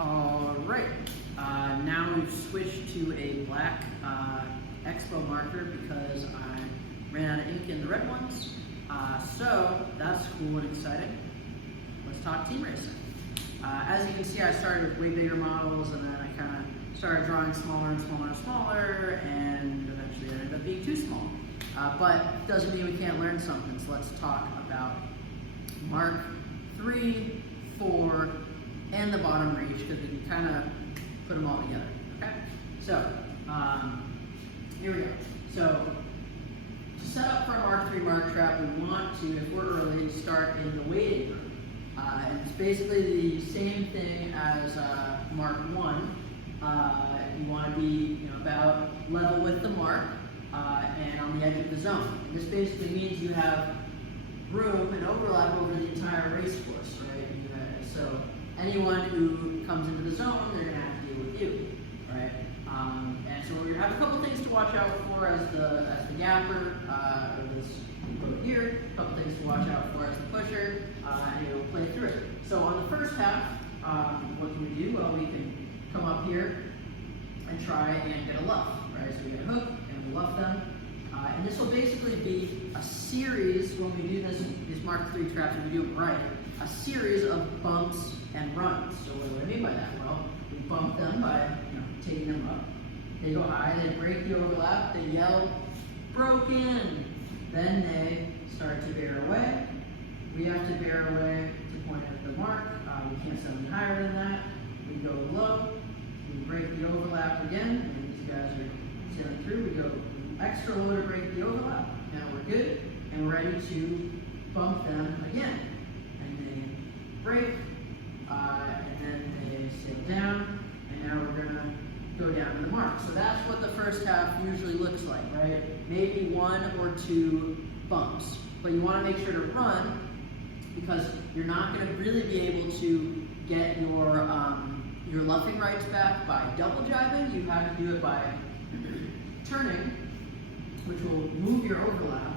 All right, now we've switched to a black Expo marker because I ran out of ink in the red ones. So that's cool and exciting. Let's talk team racing. As you can see, I started with way bigger models and then I kind of started drawing smaller and smaller and smaller, and eventually it ended up being too small. But it doesn't mean we can't learn something, so let's talk about Mark 3, 4, and the bottom reach, because we can kind of put them all together, okay? So, here we go. So, to set up for a Mark 3 mark trap, we want to, if we're early, start in the waiting room. And it's basically the same thing as Mark 1. You want to be about level with the mark and on the edge of the zone. And this basically means you have room and overlap over the entire race course, right? So anyone who comes into the zone, they're going to have to deal with you, right? And so we have a couple things to watch out for as the gapper, or this quote here, a couple things to watch out for as the pusher, and you'll play through it. So on the first half, what can we do? Well, we can come up here and try and get a luff, right? So we get a hook and we luff them. And this will basically be a series, when we do these Mark 3 traps, when we do it right, a series of bumps and runs. So what do I mean by that? Well, we bump them by taking them up. They go high, they break the overlap, they yell, broken! Then they start to bear away. We have to bear away to point at the mark. We can't send any higher than that. We go low, we break the overlap again, and these guys are sailing through. We go extra low to break the overlap. Now we're good, and we're ready to bump them again. And they break, and then they sail down, and now we're going to go down to the mark. So that's what the first half usually looks like, right? Maybe 1 or 2 bumps. But you want to make sure to run, because you're not going to really be able to get your luffing rights back by double jibing. You have to do it by turning, which will move your overlap.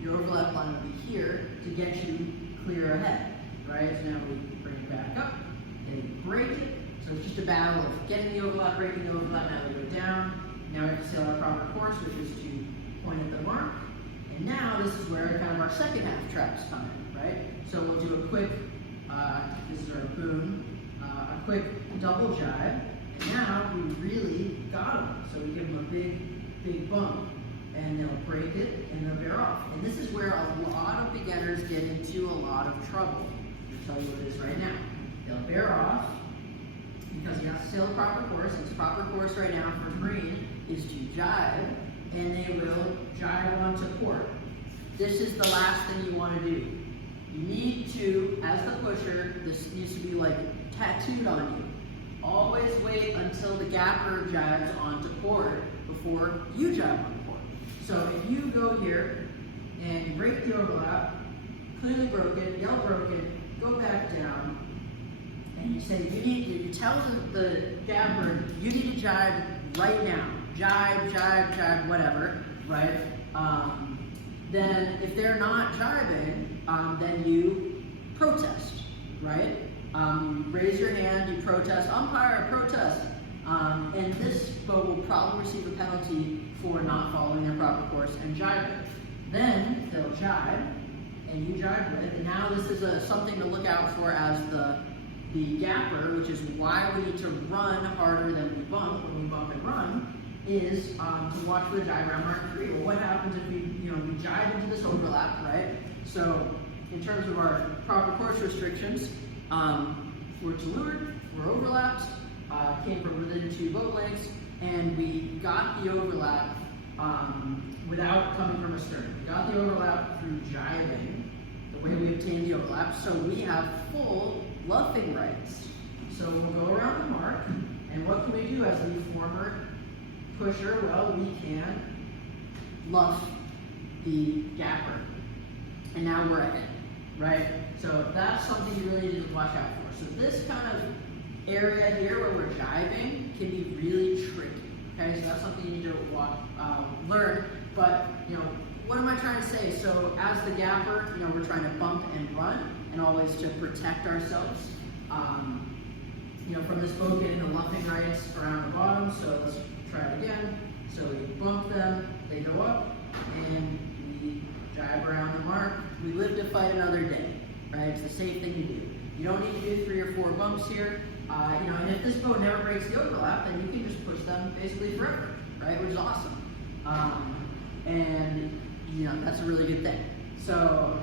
Your overlap line will be here to get you clear ahead, right? So now we bring it back up, and we break it. So it's just a battle of getting the overlap, breaking the overlap. Now we go down. Now we have to sail our proper course, which is to point at the mark. And now this is where kind of our second half traps come in, right? So we'll do a quick, this is our boom, a quick double jibe. And now we really got them. So we give them a big bump, and they'll break it and they'll bear off. And this is where a lot of beginners get into a lot of trouble. I'll tell you what it is right now. They'll bear off because you have to sail a proper course. And this proper course right now for green is to jibe, and they will jibe onto port. This is the last thing you want to do. You need to, as the pusher, this needs to be like tattooed on you. Always wait until the gapper jibes onto port before you jibe on port. So if you go here and you break the overlap, clearly broken, yell broken, go back down, and you say you tell the gapper you need to jibe right now. Jibe, whatever, right? Then if they're not jibing, then you protest, right? You raise your hand, you protest, umpire, protest. And this boat will probably receive a penalty for not following their proper course and jibing. Then they'll jibe, and you jibe with it. And now this is something to look out for as the gapper, which is why we need to run harder than we bump. When we bump and run, is to watch for the jibe around Mark 3. Well, what happens if we jibe into this overlap, right? So, in terms of our proper course restrictions, we're to leeward, we're overlapped, came from within 2 boat lengths, and we got the overlap without coming from astern. We got the overlap through jibing, the way we obtained the overlap, so we have full luffing rights. So we'll go around the mark, and what can we do as the former pusher? Well, we can luff the gapper, and now we're ahead, right? So that's something you really need to watch out for. So this kind of area here where we're jibing can be really tricky, okay? So that's something you need to learn, but what am I trying to say? So as the gapper, we're trying to bump and run, and always to protect ourselves. from this boat getting the luffing rights around the bottom. So let's try it again. So we bump them, they go up, and we jibe around the mark. We live to fight another day, right? It's the safe thing to do. You don't need to do 3 or 4 bumps here. And if this boat never breaks the overlap, then you can just push them basically forever, right? Which is awesome. That's a really good thing. So,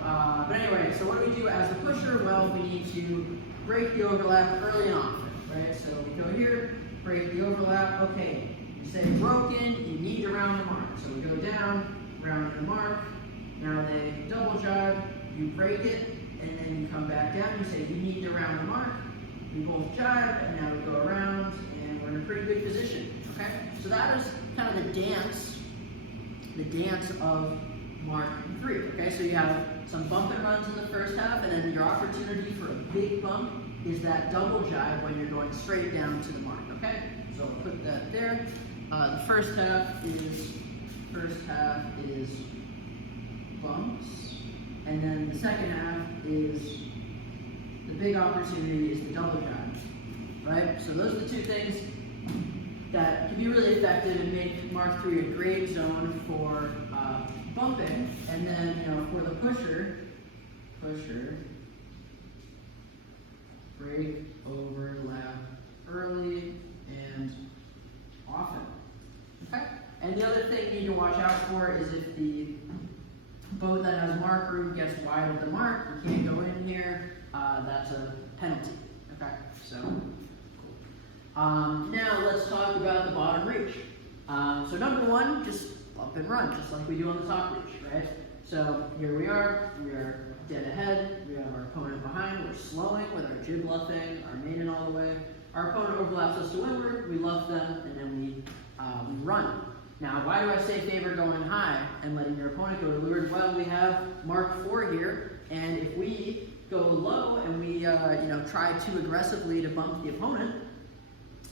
but anyway, so what do we do as the pusher? Well, we need to break the overlap early and often, right? So we go here, break the overlap. Okay, you say broken, you need to round the mark. So we go down, round the mark. Now they double jibe, you break it, and then you come back down. You say you need to round the mark. We both jibe, and now we go around, and we're in a pretty good position. Okay, so that is kind of the dance of Mark 3. Okay, so you have some bump and runs in the first half, and then your opportunity for a big bump is that double jibe when you're going straight down to the mark. Okay, so I'll put that there. The first half is bumps, and then the second half is the big opportunity is the double jibe, right? So those are the two things that can be really effective and make Mark 3 a great zone for bumping. And then, for the pusher, break, overlap early and often. Okay? And the other thing you need to watch out for is if the boat that has mark room gets wide of the mark, you can't go in here, that's a penalty. Okay? So, now let's talk about the bottom reach. So number 1, just bump and run, just like we do on the top reach, right? So here we are dead ahead, we have our opponent behind, we're slowing with our jib luffing, our maiden all the way. Our opponent overlaps us to windward, we luff them, and then we run. Now, why do I say favor going high and letting your opponent go to leeward? Well, we have Mark 4 here, and if we go low and we try too aggressively to bump the opponent,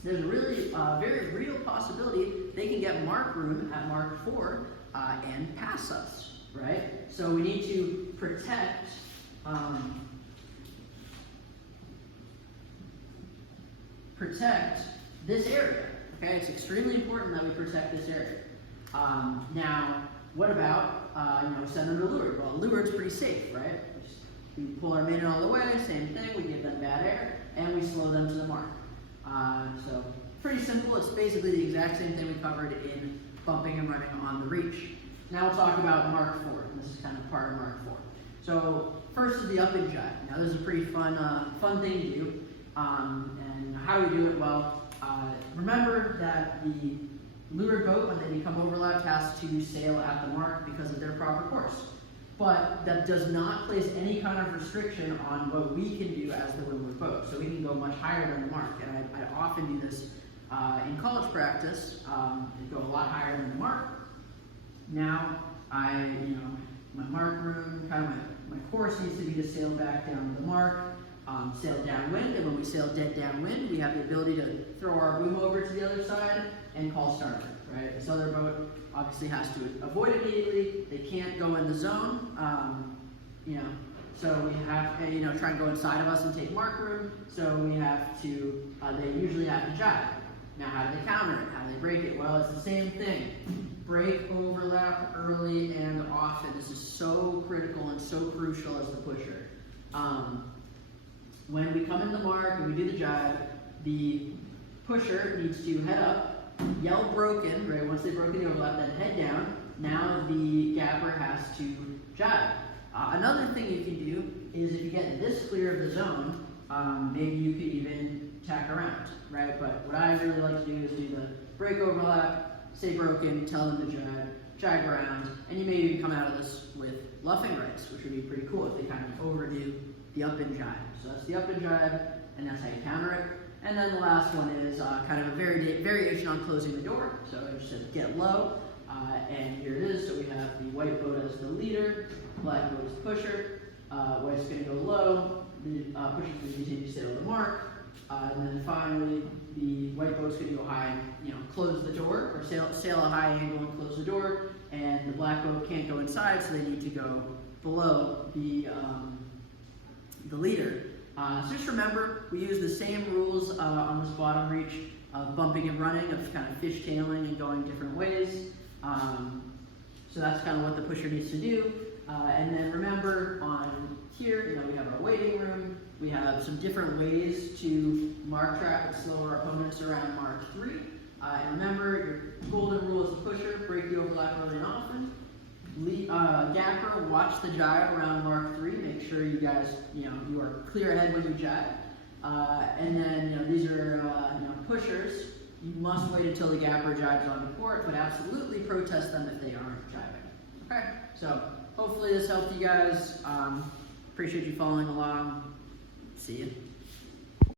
there's a really very real possibility they can get mark room at Mark 4 and pass us, right? So we need to protect this area. Okay, it's extremely important that we protect this area. Now, what about send them to leeward? Well, leeward's pretty safe, right? We pull our maiden all the way, same thing. We give them bad air, and we slow them to the mark. So pretty simple. It's basically the exact same thing we covered in bumping and running on the reach. Now we'll talk about Mark 4. This is kind of part of Mark 4. So first is the up and jibe. Now this is a pretty fun thing to do. And how we do it? Well, remember that the leeward boat, when they become overlapped, has to sail at the mark because of their proper course. But that does not place any kind of restriction on what we can do as the windward boat. So we can go much higher than the mark. And I often do this in college practice. Go a lot higher than the mark. Now, my mark room, kind of my course needs to be to sail back down to the mark, sail downwind, and when we sail dead downwind, we have the ability to throw our boom over to the other side and call starboard, right? This other boat obviously has to avoid immediately. They can't go in the zone, so we have to, try and go inside of us and take mark room, so we have to, they usually have to jibe. Now, how do they counter it? How do they break it? Well, it's the same thing. Break, overlap, early and often. This is so critical and so crucial as the pusher. When we come in the mark and we do the jibe, the pusher needs to head up, yell broken, right? Once they've broken the overlap, then head down. Now the gapper has to jibe. Another thing you can do is if you get this clear of the zone, maybe you could even tack around, right? But what I really like to do is do the break overlap, say broken, tell them to jibe around, and you may even come out of this with luffing rights, which would be pretty cool if they kind of overdo the up and jibe. So that's the up and jibe, and that's how you counter it. And then the last one is kind of a variation on closing the door. So it just says get low, and here it is. So we have the white boat as the leader, black boat as the pusher. White's going to go low, the pusher's going to continue to sail to the mark, and then finally the white boat's going to go high and close the door, or sail a high angle and close the door, and the black boat can't go inside, so they need to go below the leader. So just remember, we use the same rules on this bottom reach of bumping and running, of kind of fishtailing and going different ways. So that's kind of what the pusher needs to do. And then remember on here, we have our waiting room. We have some different ways to mark track and slow our opponents around Mark 3. And remember, your golden rule as a pusher, break the overlap early and often. Gapper, watch the jibe around Mark 3. Make sure you guys, you are clear ahead when you jibe. And then, these are, pushers. You must wait until the gapper jibes on the court, but absolutely protest them if they aren't jibing. Okay, so hopefully this helped you guys. Appreciate you following along. See you.